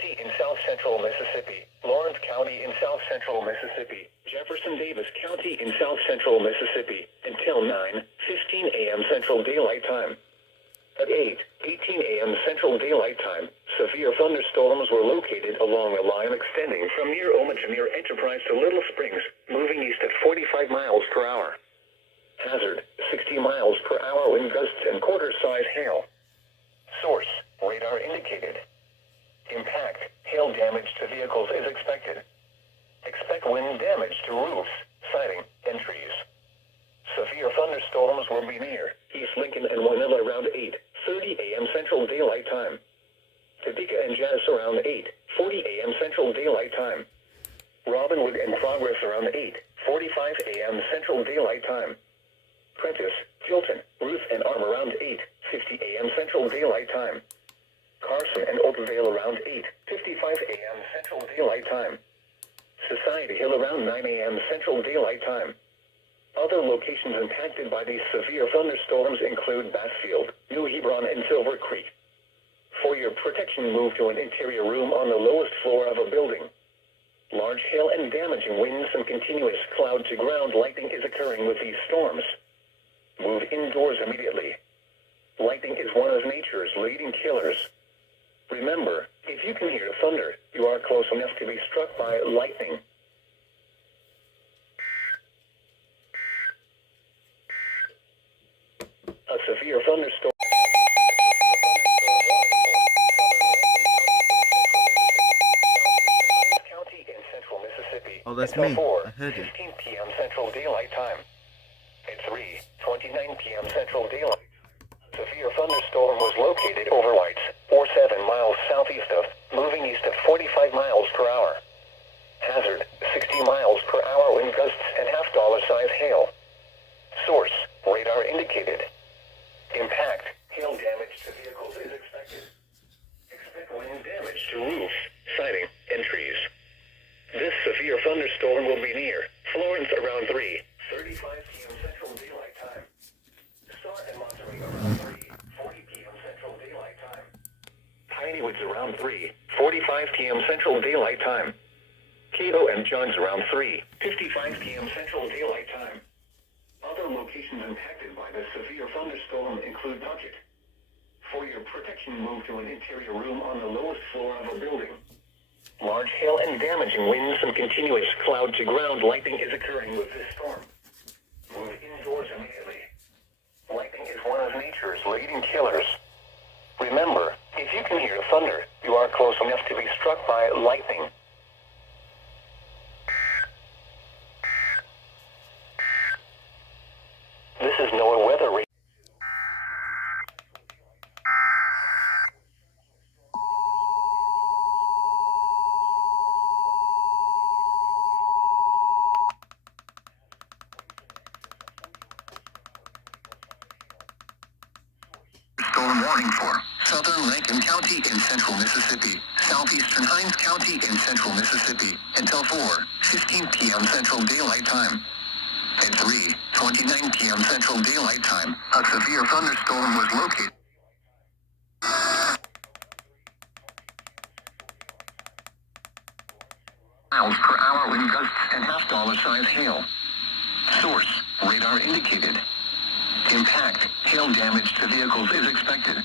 County in south central Mississippi, Lawrence County in south central Mississippi, Jefferson Davis County in south central Mississippi, until 9:15 a.m. Central Daylight Time. At 8:18 a.m. Central Daylight Time, severe thunderstorms were located along a line extending from near Oma to near Enterprise to Little Springs, moving east at 45 miles per hour. Hazard, 60 miles per hour wind gusts and quarter-size hail. Source, radar indicated. Impact, hail damage to vehicles is expected. Expect wind damage to roofs, siding, and trees. Severe thunderstorms will be near East Lincoln and Winona around 8:30 a.m. Central Daylight Time. Topeka and Jazz around 8:40 a.m. Central Daylight Time. Robinwood and Progress around 8:45 a.m. Central Daylight Time. Prentice, Tilton, Ruth and Arm around 8:50 a.m. Central Daylight Time. Carson and Oakville around 8:55 a.m. Central Daylight Time. Society Hill around 9 a.m. Central Daylight Time. Other locations impacted by these severe thunderstorms include Bassfield, New Hebron, and Silver Creek. For your protection, move to an interior room on the lowest floor of a building. Large hail and damaging winds and continuous cloud-to-ground lightning is occurring with these storms. Move indoors immediately. Lightning is one of nature's leading killers. Remember, if you can hear thunder, you are close enough to be struck by lightning. A severe thunderstorm. County in central Mississippi. Oh, that's until me. 4, I heard you. 15 p.m. Central Daylight Time. At 3:29 p.m. Central Daylight. Severe thunderstorm was located over Whites, or 7 miles southeast of, moving east at 45 miles per hour. Hazard, 60 miles per hour wind gusts and half-dollar-size hail. Source, radar indicated. Impact, hail damage to vehicles is expected. Expect wind damage to roofs, siding, and trees. This severe thunderstorm will be near Florence around 3:35 p.m. Central Daylight Time. Star and Monterey around 3:40 p.m. Central Daylight Time. Piney Woods around 3:45 p.m. Central Daylight Time. Cato and Johns around 3:55 p.m. Central Daylight Time. Other locations impacted by the severe thunderstorm include Puckett. For your protection, move to an interior room on the lowest floor of a building. Large hail and damaging winds and continuous cloud-to-ground lightning is occurring with this storm. Move indoors immediately. Lightning is one of nature's leading killers. Remember, if you can hear thunder, you are close enough to be struck by lightning. This is NOAA weather radar. Storm warning for southern Lincoln County in central Mississippi, southeastern Hinds County in central Mississippi, until 4:15 p.m. Central Daylight Time. At 3:29 p.m. Central Daylight Time, a severe thunderstorm was located. Miles per hour wind gusts and half-dollar-size hail. Source, radar indicated. Impact, hail damage to vehicles is expected.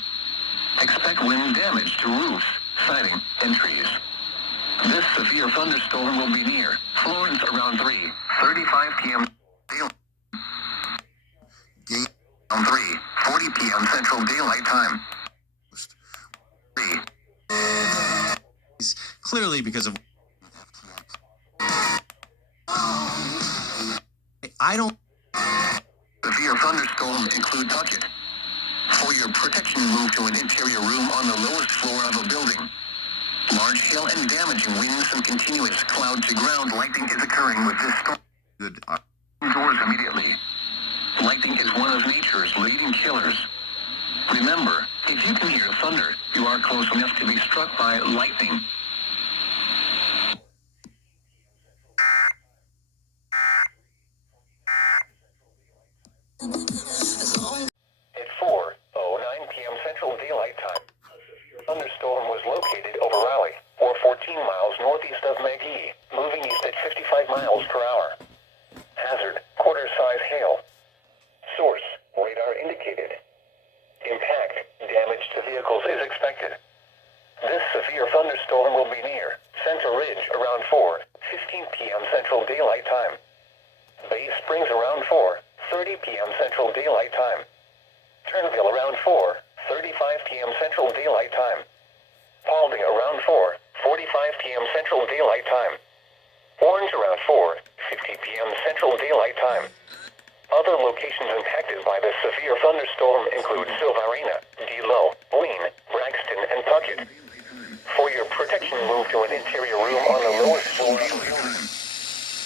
Expect wind damage to roofs, siding, and trees. This severe thunderstorm will be near Florence around 3:35 p.m. Around 3:40 p.m. Central Daylight Time. Clearly because of... I don't... Severe thunderstorm include Puckett. For your protection, move to an interior room on the lowest floor of a building. Large hail and damaging winds and continuous cloud-to-ground lightning is occurring with this storm. Good. Indoors immediately. Lightning is one of nature's leading killers. Remember, if you can hear thunder, you are close enough to be struck by lightning. At 4:09 p.m. Central Daylight Time, a severe thunderstorm was located over Raleigh, or miles northeast of McGee, moving east at 55 miles per hour. Hazard, quarter-size hail. Source, radar indicated. Impact, damage to vehicles is expected. This severe thunderstorm will be near Center Ridge around 4:15 p.m. Central Daylight Time. Bay Springs around 4:30 p.m. Central Daylight Time. Turnville around 4:35 p.m. Central Daylight Time. Paulding around 4:45 p.m. Central Daylight Time. Orange around 4:50 p.m. Central Daylight Time. Other locations impacted by this severe thunderstorm include Silverina, Delo, Wayne, Braxton, and Puckett. For your protection, move to an interior room on the lowest floor of the building.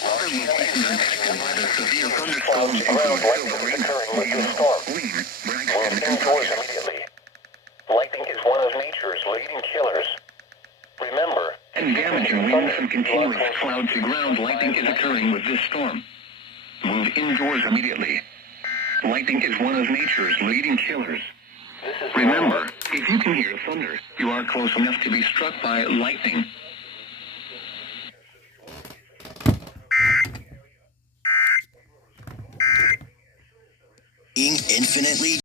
Large hail and clouds ground lightning is occurring with this storm. Move indoors immediately. Lightning is one of nature's leading killers. Remember, And damaging winds and continuous cloud to ground lightning is occurring with this storm. Move indoors immediately. Lightning is one of nature's leading killers. Remember, if you can hear thunder, you are close enough to be struck by lightning. being infinitely